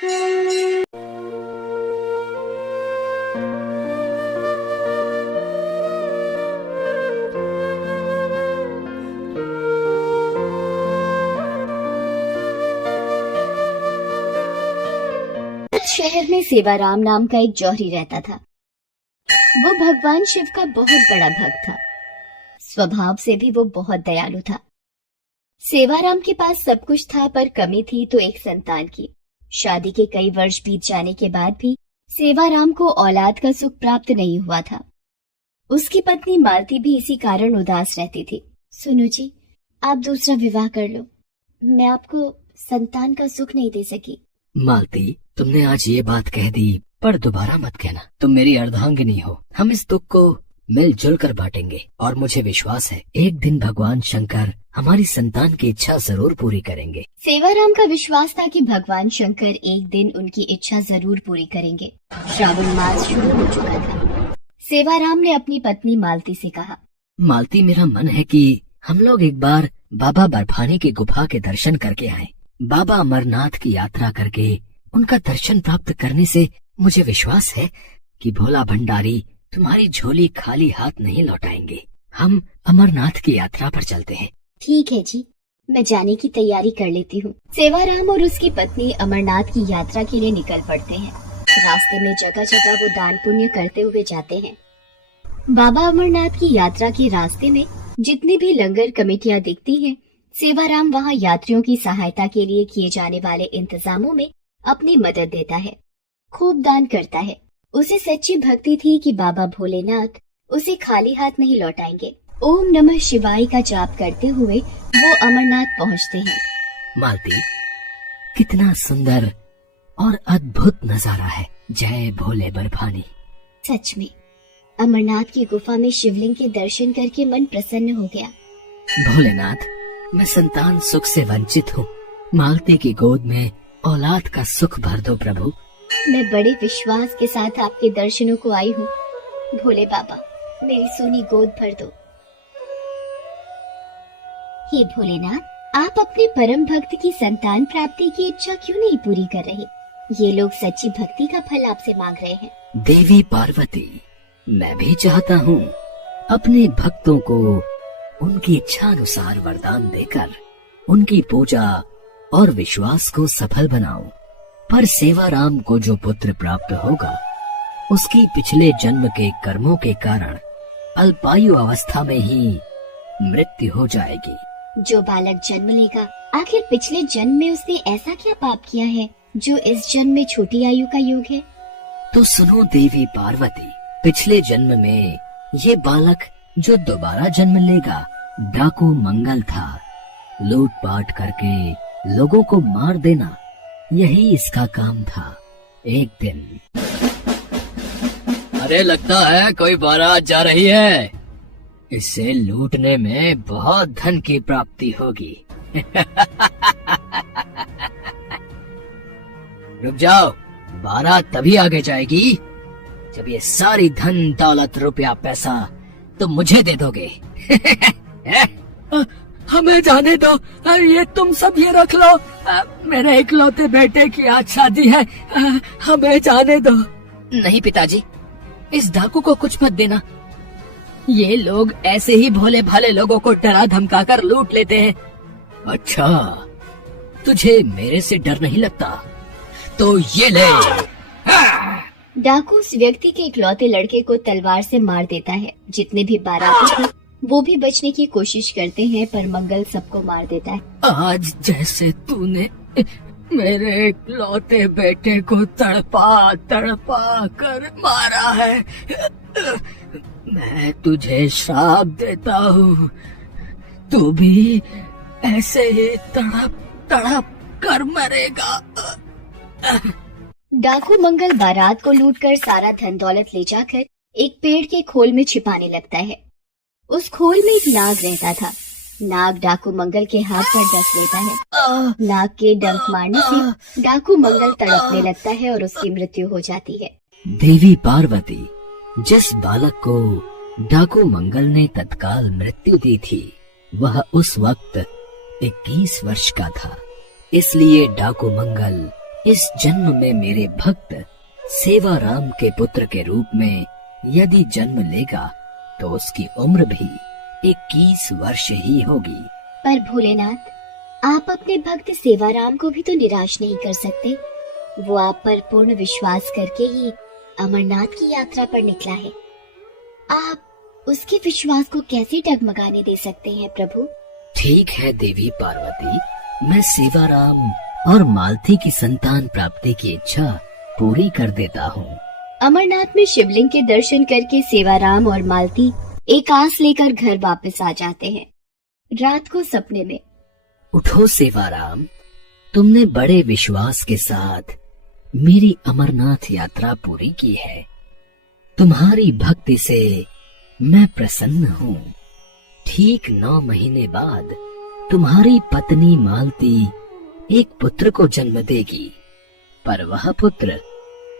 शहर में सेवाराम नाम का एक जौहरी रहता था। वो भगवान शिव का बहुत बड़ा भक्त था। स्वभाव से भी वो बहुत दयालु था। सेवाराम के पास सब कुछ था, पर कमी थी तो एक संतान की। शादी के कई वर्ष बीत जाने के बाद भी सेवाराम को औलाद का सुख प्राप्त नहीं हुआ था। उसकी पत्नी मालती भी इसी कारण उदास रहती थी। सुनो जी, आप दूसरा विवाह कर लो। मैं आपको संतान का सुख नहीं दे सकी। मालती, तुमने आज ये बात कह दी, पर दोबारा मत कहना। तुम मेरी अर्धांगिनी हो। हम इस दुख को मिलजुल कर बांटेंगे और मुझे विश्वास है एक दिन भगवान शंकर हमारी संतान की इच्छा जरूर पूरी करेंगे। सेवाराम का विश्वास था कि भगवान शंकर एक दिन उनकी इच्छा जरूर पूरी करेंगे। श्रावण मास शुरू हो चुका था। सेवाराम ने अपनी पत्नी मालती से कहा, मालती, मेरा मन है कि हम लोग एक बार बाबा बर्फानी की गुफा के दर्शन करके आएं। बाबा अमरनाथ की यात्रा करके उनका दर्शन प्राप्त करने से मुझे विश्वास है कि भोला भंडारी तुम्हारी झोली खाली हाथ नहीं लौटाएंगे। हम अमरनाथ की यात्रा पर चलते हैं। ठीक है जी, मैं जाने की तैयारी कर लेती हूँ। सेवाराम और उसकी पत्नी अमरनाथ की यात्रा के लिए निकल पड़ते हैं। रास्ते में जगह जगह वो दान पुण्य करते हुए जाते हैं। बाबा अमरनाथ की यात्रा के रास्ते में जितनी भी लंगर कमेटियां दिखती हैं, सेवाराम वहाँ यात्रियों की सहायता के लिए किए जाने वाले इंतजामों में अपनी मदद देता है, खूब दान करता है। उसे सच्ची भक्ति थी कि बाबा भोलेनाथ उसे खाली हाथ नहीं लौटाएंगे। ओम नमः शिवाय का जाप करते हुए वो अमरनाथ पहुँचते हैं। मालती, कितना सुंदर और अद्भुत नजारा है। जय भोले बर्फानी। सच में अमरनाथ की गुफा में शिवलिंग के दर्शन करके मन प्रसन्न हो गया। भोलेनाथ, मैं संतान सुख से वंचित हूँ। मालती की गोद में औलाद का सुख भर दो प्रभु। मैं बड़े विश्वास के साथ आपके दर्शनों को आई हूँ। भोले बाबा, मेरी सोनी गोद भर दो। हे भोलेनाथ, आप अपने परम भक्त की संतान प्राप्ति की इच्छा क्यों नहीं पूरी कर रहे? ये लोग सच्ची भक्ति का फल आपसे मांग रहे हैं। देवी पार्वती, मैं भी चाहता हूँ अपने भक्तों को उनकी इच्छा अनुसार वरदान देकर उनकी पूजा और विश्वास को सफल बनाऊं। पर सेवाराम को जो पुत्र प्राप्त होगा, उसकी पिछले जन्म के कर्मों के कारण अल्पायु अवस्था में ही मृत्यु हो जाएगी। जो बालक जन्म लेगा, आखिर पिछले जन्म में उसने ऐसा क्या पाप किया है जो इस जन्म में छोटी आयु का योग है? तो सुनो देवी पार्वती, पिछले जन्म में ये बालक जो दोबारा जन्म लेगा डाकू मंगल था। लूटपाट करके लोगों को मार देना, यही इसका काम था। एक दिन, अरे लगता है कोई बारात जा रही है। इससे लूटने में बहुत धन की प्राप्ति होगी। रुक जाओ, बारात तभी आगे जाएगी जब ये सारी धन दौलत रुपया पैसा तुम मुझे दे दोगे। हमें जाने दो, ये तुम सब ये रख लो। मेरे इकलौते बेटे की आज शादी है, हमें जाने दो। नहीं पिताजी, इस डाकू को कुछ मत देना। ये लोग ऐसे ही भोले भाले लोगों को डरा धमका कर लूट लेते हैं। अच्छा, तुझे मेरे से डर नहीं लगता? तो ये ले। डाकू उस व्यक्ति के इकलौते लड़के को तलवार से मार देता है। जितने भी बाराती थे वो भी बचने की कोशिश करते हैं, पर मंगल सबको मार देता है। आज जैसे तूने मेरे इकलौते बेटे को तड़पा तड़पा कर मारा है, मैं तुझे श्राप देता हूँ। तू भी ऐसे ही तड़प तड़प कर मरेगा। डाकू मंगल बारात को लूटकर सारा धन दौलत ले जाकर एक पेड़ के खोल में छिपाने लगता है। उस खोल में एक नाग रहता था। नाग डाकू मंगल के हाथ पर डस लेता है। नाग के डंक मारने से डाकू मंगल तड़पने लगता है और उसकी मृत्यु हो जाती है। देवी पार्वती, जिस बालक को डाकू मंगल ने तत्काल मृत्यु दी थी, वह उस वक्त 21 वर्ष का था। इसलिए डाकू मंगल इस जन्म में मेरे भक्त सेवाराम के पुत्र के रूप में यदि जन्म लेगा तो उसकी उम्र भी 21 वर्ष ही होगी। पर भोलेनाथ, आप अपने भक्त सेवाराम को भी तो निराश नहीं कर सकते। वो आप पर पूर्ण विश्वास करके ही अमरनाथ की यात्रा पर निकला है। आप उसके विश्वास को कैसे डगमगाने दे सकते हैं प्रभु? ठीक है देवी पार्वती, मैं सेवाराम और मालती की संतान प्राप्ति की इच्छा पूरी कर देता हूँ। अमरनाथ में शिवलिंग के दर्शन करके सेवाराम और मालती एक आस लेकर घर वापस आ जाते हैं। रात को सपने में, उठो सेवाराम, तुमने बड़े विश्वास के साथ मेरी अमरनाथ यात्रा पूरी की है। तुम्हारी भक्ति से मैं प्रसन्न हूँ। ठीक 9 महीने बाद तुम्हारी पत्नी मालती एक पुत्र को जन्म देगी, पर वह पुत्र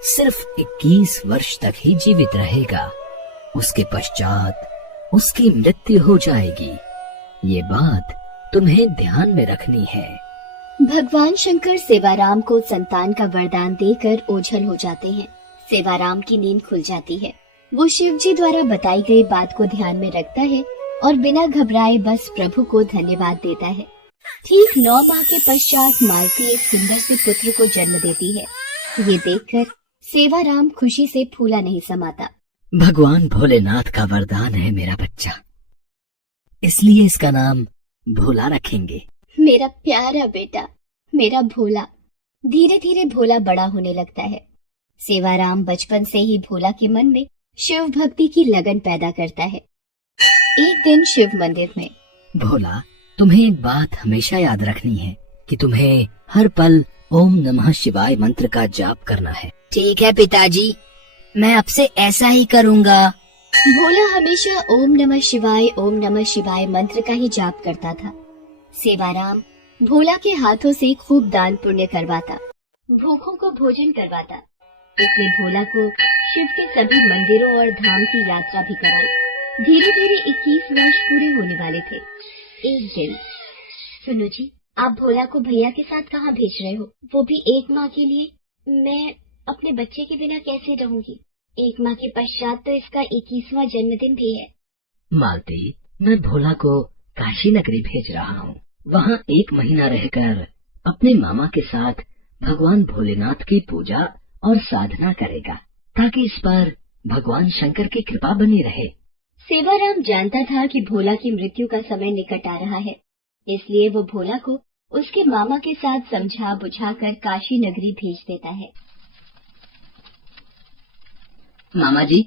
सिर्फ 21 वर्ष तक ही जीवित रहेगा। उसके पश्चात उसकी मृत्यु हो जाएगी। ये बात तुम्हें ध्यान में रखनी है। भगवान शंकर सेवाराम को संतान का वरदान देकर ओझल हो जाते हैं। सेवाराम की नींद खुल जाती है। वो शिव जी द्वारा बताई गई बात को ध्यान में रखता है और बिना घबराए बस प्रभु को धन्यवाद देता है। ठीक 9 माह के पश्चात मालती एक सुंदर से पुत्र को जन्म देती है। ये देखकर सेवाराम खुशी से फूला नहीं समाता। भगवान भोलेनाथ का वरदान है मेरा बच्चा, इसलिए इसका नाम भोला रखेंगे। मेरा प्यारा बेटा, मेरा भोला। धीरे धीरे भोला बड़ा होने लगता है। सेवाराम बचपन से ही भोला के मन में शिव भक्ति की लगन पैदा करता है। एक दिन शिव मंदिर में, भोला, तुम्हें एक बात हमेशा याद रखनी है कि तुम्हें हर पल ओम नमः शिवाय मंत्र का जाप करना है। ठीक है पिताजी, मैं अब से ऐसा ही करूँगा। भोला हमेशा ओम नमः शिवाय मंत्र का ही जाप करता था। सेवाराम भोला के हाथों से खूब दान पुण्य करवाता, भूखों को भोजन करवाता। इसने भोला को शिव के सभी मंदिरों और धाम की यात्रा भी कराई। धीरे धीरे 21 वर्ष पूरे होने वाले थे। एक दिन, सुनो जी, आप भोला को भैया के साथ कहाँ भेज रहे हो? वो भी 1 माह के लिए? मैं अपने बच्चे के बिना कैसे रहूंगी? 1 माह के पश्चात तो इसका 21वां जन्मदिन भी है। मालती, मैं भोला को काशी नगरी भेज रहा हूँ। वहाँ 1 महीना रहकर अपने मामा के साथ भगवान भोलेनाथ की पूजा और साधना करेगा, ताकि इस पर भगवान शंकर की कृपा बनी रहे। सेवाराम जानता था कि भोला की मृत्यु का समय निकट आ रहा है, इसलिए वो भोला को उसके मामा के साथ समझा बुझाकर काशी नगरी भेज देता है। मामा जी,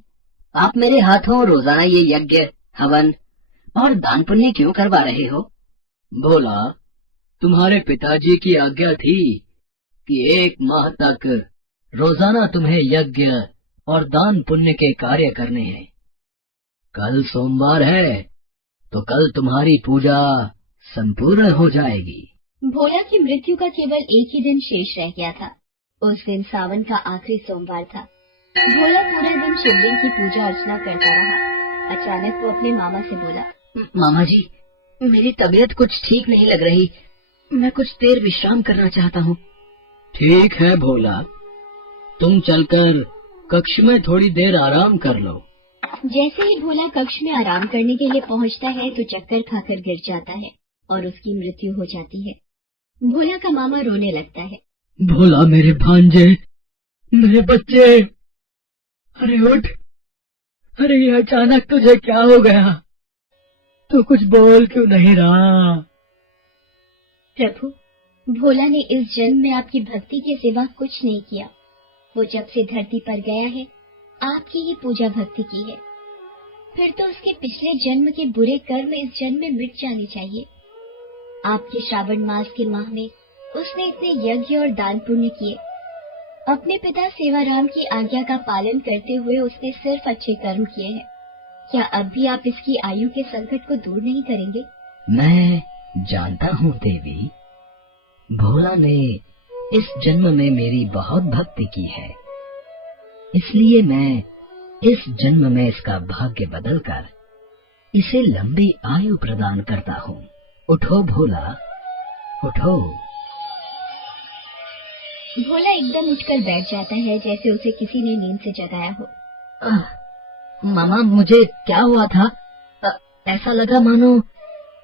आप मेरे हाथों रोजाना ये यज्ञ, हवन और दान पुण्य क्यों करवा रहे हो? भोला, तुम्हारे पिताजी की आज्ञा थी कि 1 माह तक रोजाना तुम्हें यज्ञ और दान पुण्य के कार्य करने हैं। कल सोमवार है, तो कल तुम्हारी पूजा संपूर्ण हो जाएगी। भोला की मृत्यु का केवल एक ही दिन शेष रह गया था। उस दिन सावन का आखिरी सोमवार था। भोला पूरे दिन शिवलिंग की पूजा अर्चना करता रहा। अचानक वो अपने मामा से बोला, मामा जी, मेरी तबीयत कुछ ठीक नहीं लग रही। मैं कुछ देर विश्राम करना चाहता हूँ। ठीक है भोला, तुम चलकर कक्ष में थोड़ी देर आराम कर लो। जैसे ही भोला कक्ष में आराम करने के लिए पहुंचता है तो चक्कर खाकर गिर जाता है और उसकी मृत्यु हो जाती है। भोला का मामा रोने लगता है। भोला मेरे भांजे, मेरे बच्चे, अरे उठ। अरे ये अचानक तुझे क्या हो गया? तू कुछ बोल क्यों नहीं रहा? प्रभु, भोला ने इस जन्म में आपकी भक्ति के सिवा कुछ नहीं किया। वो जब से धरती पर गया है, आपकी ही पूजा भक्ति की है। फिर तो उसके पिछले जन्म के बुरे कर्म इस जन्म में मिट जाने चाहिए। आपके श्रावण मास के माह में उसने इतने यज्ञ और दान पुण्य किए। अपने पिता सेवाराम की आज्ञा का पालन करते हुए उसने सिर्फ अच्छे कर्म किए हैं। क्या अब भी आप इसकी आयु के संकट को दूर नहीं करेंगे? मैं जानता हूँ देवी, भोला ने इस जन्म में मेरी बहुत भक्ति की है, इसलिए मैं इस जन्म में इसका भाग्य बदलकर इसे लंबी आयु प्रदान करता हूँ। उठो भोला, उठो। भोला एकदम उठकर बैठ जाता है जैसे उसे किसी ने नींद से जगाया हो। मामा, मुझे क्या हुआ था? ऐसा लगा मानो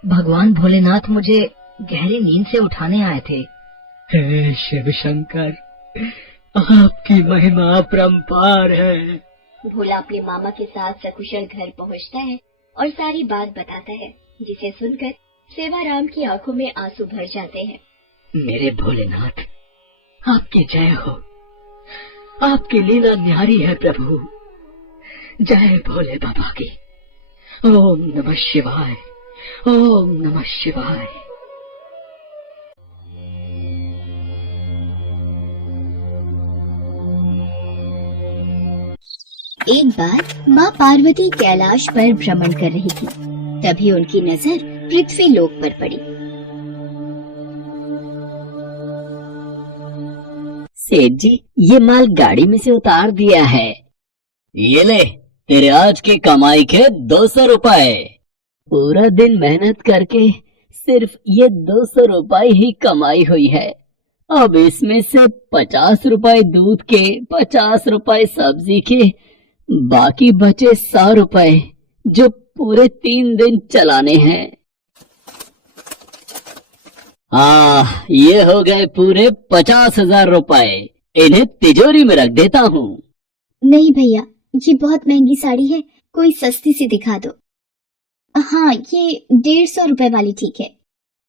भगवान भोलेनाथ मुझे गहरी नींद से उठाने आए थे। हे शिव शंकर, आपकी महिमा अपरंपार है। भोला अपने मामा के साथ सकुशल घर पहुंचता है और सारी बात बताता है, जिसे सुनकर सेवाराम की आंखों में आंसू भर जाते हैं। मेरे भोलेनाथ, आपकी जय हो। आपकी लीला न्यारी है प्रभु। जय भोले बाबा की। ओम नमः शिवाय, ओम नमः शिवाय। एक बार माँ पार्वती कैलाश पर भ्रमण कर रही थी। तभी उनकी नजर पृथ्वी लोक पर पड़ी। सेठ जी, ये माल गाड़ी में से उतार दिया है। ये ले, तेरे आज की कमाई के 200 रुपए। पूरा दिन मेहनत करके सिर्फ ये 200 रुपए ही कमाई हुई है। अब इसमें से 50 रुपए दूध के, 50 रुपए सब्जी के, बाकी बचे 100 रुपए जो पूरे 3 दिन चलाने हैं। ये हो गए पूरे 50,000 रुपए। इन्हें तिजोरी में रख देता हूँ। नहीं भैया, ये बहुत महंगी साड़ी है, कोई सस्ती सी दिखा दो। हाँ, ये 150 रुपए वाली ठीक है।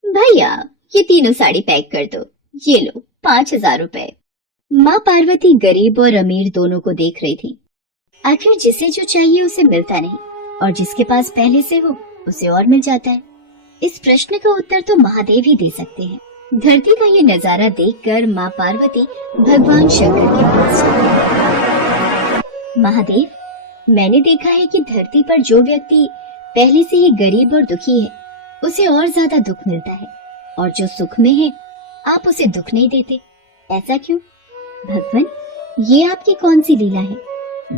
भैया, ये तीनों साड़ी पैक कर दो। ये लो 5,000 रुपए। माँ पार्वती गरीब और अमीर दोनों को देख रही थी। आखिर जिसे जो चाहिए उसे मिलता नहीं, और जिसके पास पहले से हो उसे और मिल जाता है। इस प्रश्न का उत्तर तो महादेव ही दे सकते हैं। धरती का ये नजारा देखकर माँ पार्वती भगवान शंकर के पास गई। महादेव, मैंने देखा है कि धरती पर जो व्यक्ति पहले से ही गरीब और दुखी है, उसे और ज्यादा दुख मिलता है, और जो सुख में है आप उसे दुख नहीं देते। ऐसा क्यों? भगवान, ये आपकी कौन सी लीला है?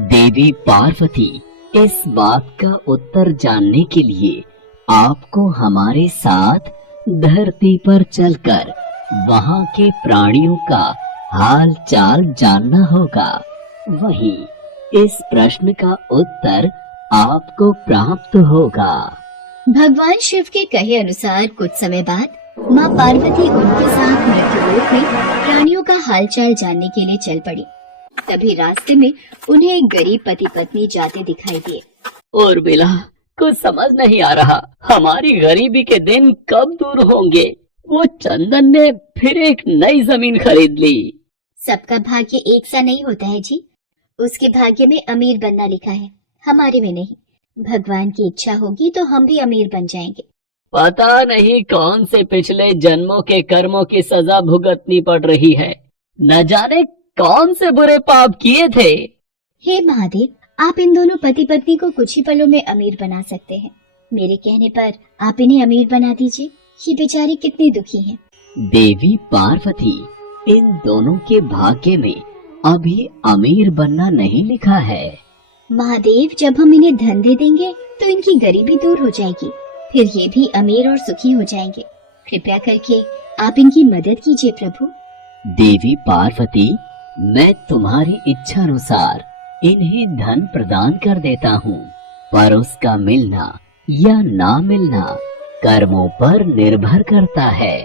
देवी पार्वती, इस बात का उत्तर जानने के लिए आपको हमारे साथ धरती पर चलकर वहाँ के प्राणियों का हाल चाल जानना होगा। वहीं इस प्रश्न का उत्तर आपको प्राप्त होगा। भगवान शिव के कहे अनुसार कुछ समय बाद माँ पार्वती उनके साथ मृत्युलोक में प्राणियों का हालचाल जानने के लिए चल पड़ी। तभी रास्ते में उन्हें एक गरीब पति पत्नी जाते दिखाई दिए। और बिला, कुछ समझ नहीं आ रहा, हमारी गरीबी के दिन कब दूर होंगे। वो चंदन ने फिर एक नई जमीन खरीद ली। सबका भाग्य एक सा नहीं होता है जी। उसके भाग्य में अमीर बनना लिखा है, हमारे में नहीं। भगवान की इच्छा होगी तो हम भी अमीर बन जाएंगे। पता नहीं कौन से पिछले जन्मों के कर्मों की सजा भुगतनी पड़ रही है। न जाने कौन से बुरे पाप किए थे। हे महादेव, आप इन दोनों पति पत्नी को कुछ ही पलों में अमीर बना सकते हैं। मेरे कहने पर आप इन्हें अमीर बना दीजिए। ये बेचारी कितनी दुखी हैं। देवी पार्वती, इन दोनों के भाग्य में अभी अमीर बनना नहीं लिखा है। महादेव, जब हम इन्हें धन दे देंगे तो इनकी गरीबी दूर हो जाएगी, फिर ये भी अमीर और सुखी हो जाएंगे। कृपया करके आप इनकी मदद कीजिए प्रभु। देवी पार्वती, मैं तुम्हारी इच्छा अनुसार इन्हें धन प्रदान कर देता हूँ, पर उसका मिलना या ना मिलना कर्मों पर निर्भर करता है।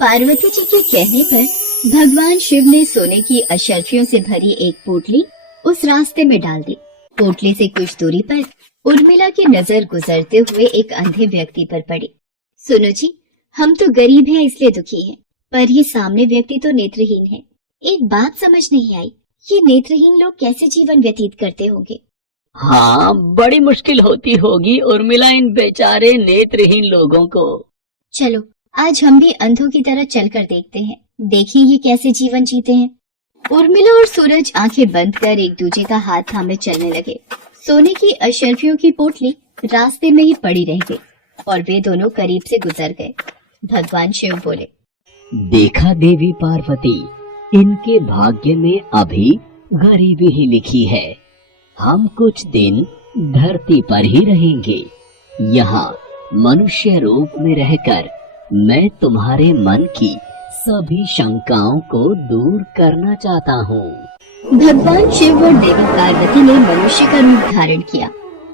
पार्वती जी के कहने पर भगवान शिव ने सोने की अशर्फियों से भरी एक पोटली उस रास्ते में डाल दी। पोटली से कुछ दूरी पर उर्मिला की नजर गुजरते हुए एक अंधे व्यक्ति पर पड़ी। सुनो जी, हम तो गरीब हैं इसलिए दुखी हैं, पर ये सामने व्यक्ति तो नेत्रहीन है। एक बात समझ नहीं आई, ये नेत्रहीन लोग कैसे जीवन व्यतीत करते होंगे? हाँ, बड़ी मुश्किल होती होगी उर्मिला इन बेचारे नेत्रहीन लोगों को। चलो आज हम भी अंधों की तरह चलकर देखते हैं, देखिए ये कैसे जीवन जीते हैं। उर्मिला और सूरज आंखें बंद कर एक दूसरे का हाथ थामे चलने लगे। सोने की अशर्फियों की पोटली रास्ते में ही पड़ी रह गई और वे दोनों करीब से गुजर गए। भगवान शिव बोले, देखा देवी पार्वती, इनके भाग्य में अभी गरीबी ही लिखी है। हम कुछ दिन धरती पर ही रहेंगे। यहाँ मनुष्य रूप में रहकर मैं तुम्हारे मन की सभी शंकाओं को दूर करना चाहता हूँ। भगवान शिव और देवी पार्वती ने मनुष्य का रूप धारण किया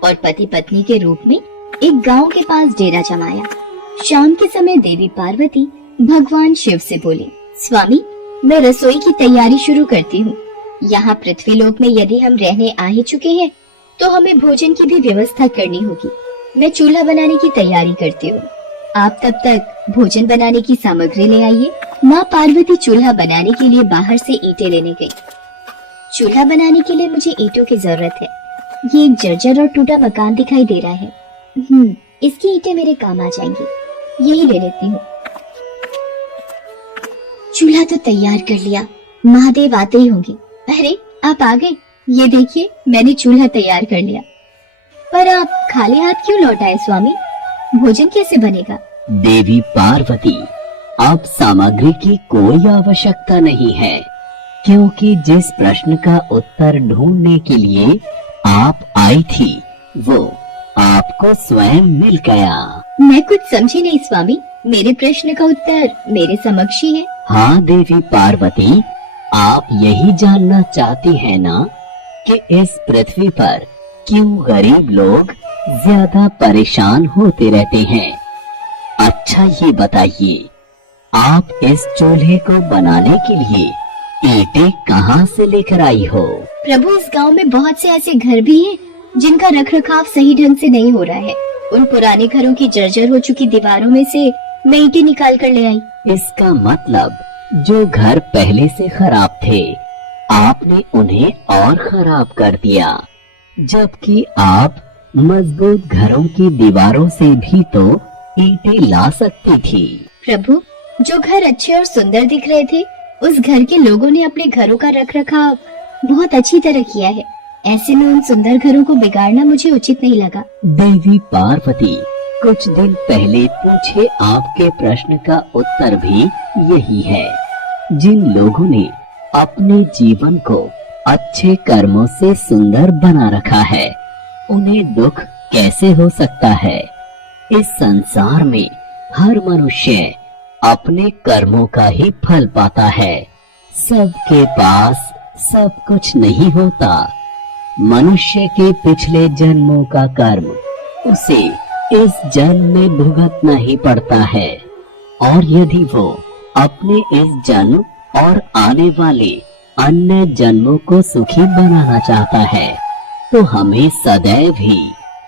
और पति पत्नी के रूप में एक गांव के पास डेरा जमाया। शाम के समय देवी पार्वती भगवान शिव से बोले, स्वामी, मैं रसोई की तैयारी शुरू करती हूँ। यहाँ पृथ्वीलोक में यदि हम रहने आ ही चुके हैं तो हमें भोजन की भी व्यवस्था करनी होगी। मैं चूल्हा बनाने की तैयारी करती हूँ। आप तब तक भोजन बनाने की सामग्री ले आइए। माँ पार्वती चूल्हा बनाने के लिए बाहर से ईंटें लेने गई। चूल्हा बनाने के लिए मुझे ईंटों की जरूरत है। ये एक जर्जर और टूटा मकान दिखाई दे रहा है। इसकी ईंटें मेरे काम आ जाएंगी। यही ले लेती हूँ। चूल्हा तो तैयार कर लिया, महादेव आते ही होंगे। अरे, आप आ गए। ये देखिए, मैंने चूल्हा तैयार कर लिया। पर आप खाली हाथ क्यों लौट आए स्वामी? भोजन कैसे बनेगा? देवी पार्वती, अब सामग्री की कोई आवश्यकता नहीं है, क्योंकि जिस प्रश्न का उत्तर ढूंढने के लिए आप आई थी वो आपको स्वयं मिल गया। मैं कुछ समझी नहीं स्वामी। मेरे प्रश्न का उत्तर मेरे समक्ष ही है। हाँ देवी पार्वती, आप यही जानना चाहती हैं ना कि इस पृथ्वी पर क्यों गरीब लोग ज्यादा परेशान होते रहते हैं। अच्छा ये बताइए, आप इस चूल्हे को बनाने के लिए ईंटें कहाँ से लेकर आई हो? प्रभु, इस गांव में बहुत से ऐसे घर भी हैं जिनका रखरखाव सही ढंग से नहीं हो रहा है। उन पुराने घरों की जर्जर हो चुकी दीवारों में से मैं ईंटें निकाल कर ले आई। इसका मतलब जो घर पहले से खराब थे, आपने उन्हें और खराब कर दिया, जबकि आप मजबूत घरों की दीवारों से भी तो ईंटें ला सकती थी। प्रभु, जो घर अच्छे और सुंदर दिख रहे थे, उस घर के लोगों ने अपने घरों का रखरखाव बहुत अच्छी तरह किया है। ऐसे में उन सुंदर घरों को बिगाड़ना मुझे उचित नहीं लगा। देवी पार्वती, कुछ दिन पहले पूछे आपके प्रश्न का उत्तर भी यही है। जिन लोगों ने अपने जीवन को अच्छे कर्मों से सुंदर बना रखा है, उन्हें दुख कैसे हो सकता है? इस संसार में हर मनुष्य अपने कर्मों का ही फल पाता है। सबके पास सब कुछ नहीं होता। मनुष्य के पिछले जन्मों का कर्म उसे इस जन्म में भुगतना ही पड़ता है, और यदि वो अपने इस जन्म और आने वाले अन्य जन्मों को सुखी बनाना चाहता है तो हमें सदैव ही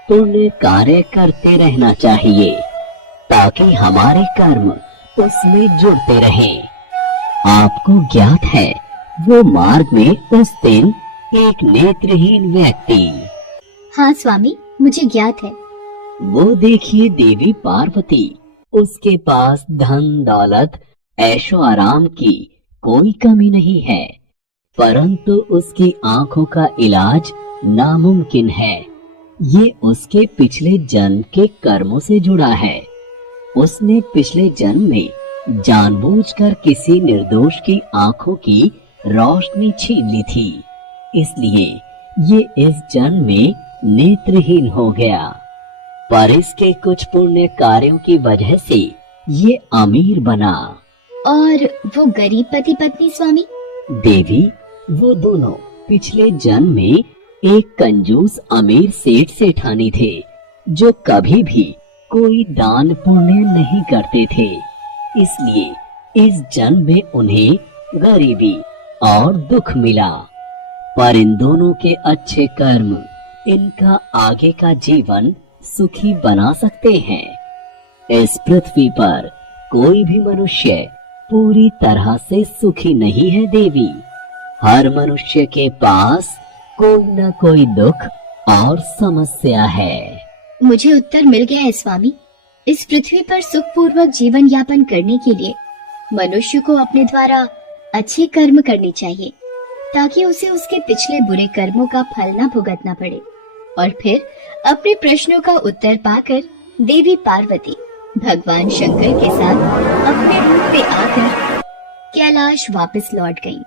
पुण्य कार्य करते रहना चाहिए, ताकि हमारे कर्म उसमें जुड़ते रहें। आपको ज्ञात है, वो मार्ग में उस दिन एक नेत्रहीन व्यक्ति। हाँ स्वामी, मुझे ज्ञात है। वो देखिए देवी पार्वती, उसके पास धन दौलत ऐशो आराम की कोई कमी नहीं है, परंतु उसकी आंखों का इलाज नामुमकिन है। ये उसके पिछले जन्म के कर्मों से जुड़ा है। उसने पिछले जन्म में जानबूझकर किसी निर्दोष की आंखों की रोशनी छीन ली थी, इसलिए ये इस जन्म में नेत्रहीन हो गया। पर इसके कुछ पुण्य कार्यों की वजह से ये अमीर बना। और वो गरीब पति पत्नी स्वामी? देवी, वो दोनों पिछले जन्म में एक कंजूस अमीर सेठ सेठानी थे, जो कभी भी कोई दान पुण्य नहीं करते थे। इसलिए इस जन्म में उन्हें गरीबी और दुख मिला। पर इन दोनों के अच्छे कर्म इनका आगे का जीवन सुखी बना सकते हैं। इस पृथ्वी पर कोई भी मनुष्य पूरी तरह से सुखी नहीं है देवी। हर मनुष्य के पास कोई न कोई दुख और समस्या है। मुझे उत्तर मिल गया है स्वामी। इस पृथ्वी पर सुखपूर्वक जीवन यापन करने के लिए मनुष्य को अपने द्वारा अच्छे कर्म करने चाहिए, ताकि उसे उसके पिछले बुरे कर्मों का फल न भुगतना पड़े। और फिर अपने प्रश्नों का उत्तर पाकर देवी पार्वती भगवान शंकर के साथ अपने रूप पे आकर कैलाश वापस लौट गईं।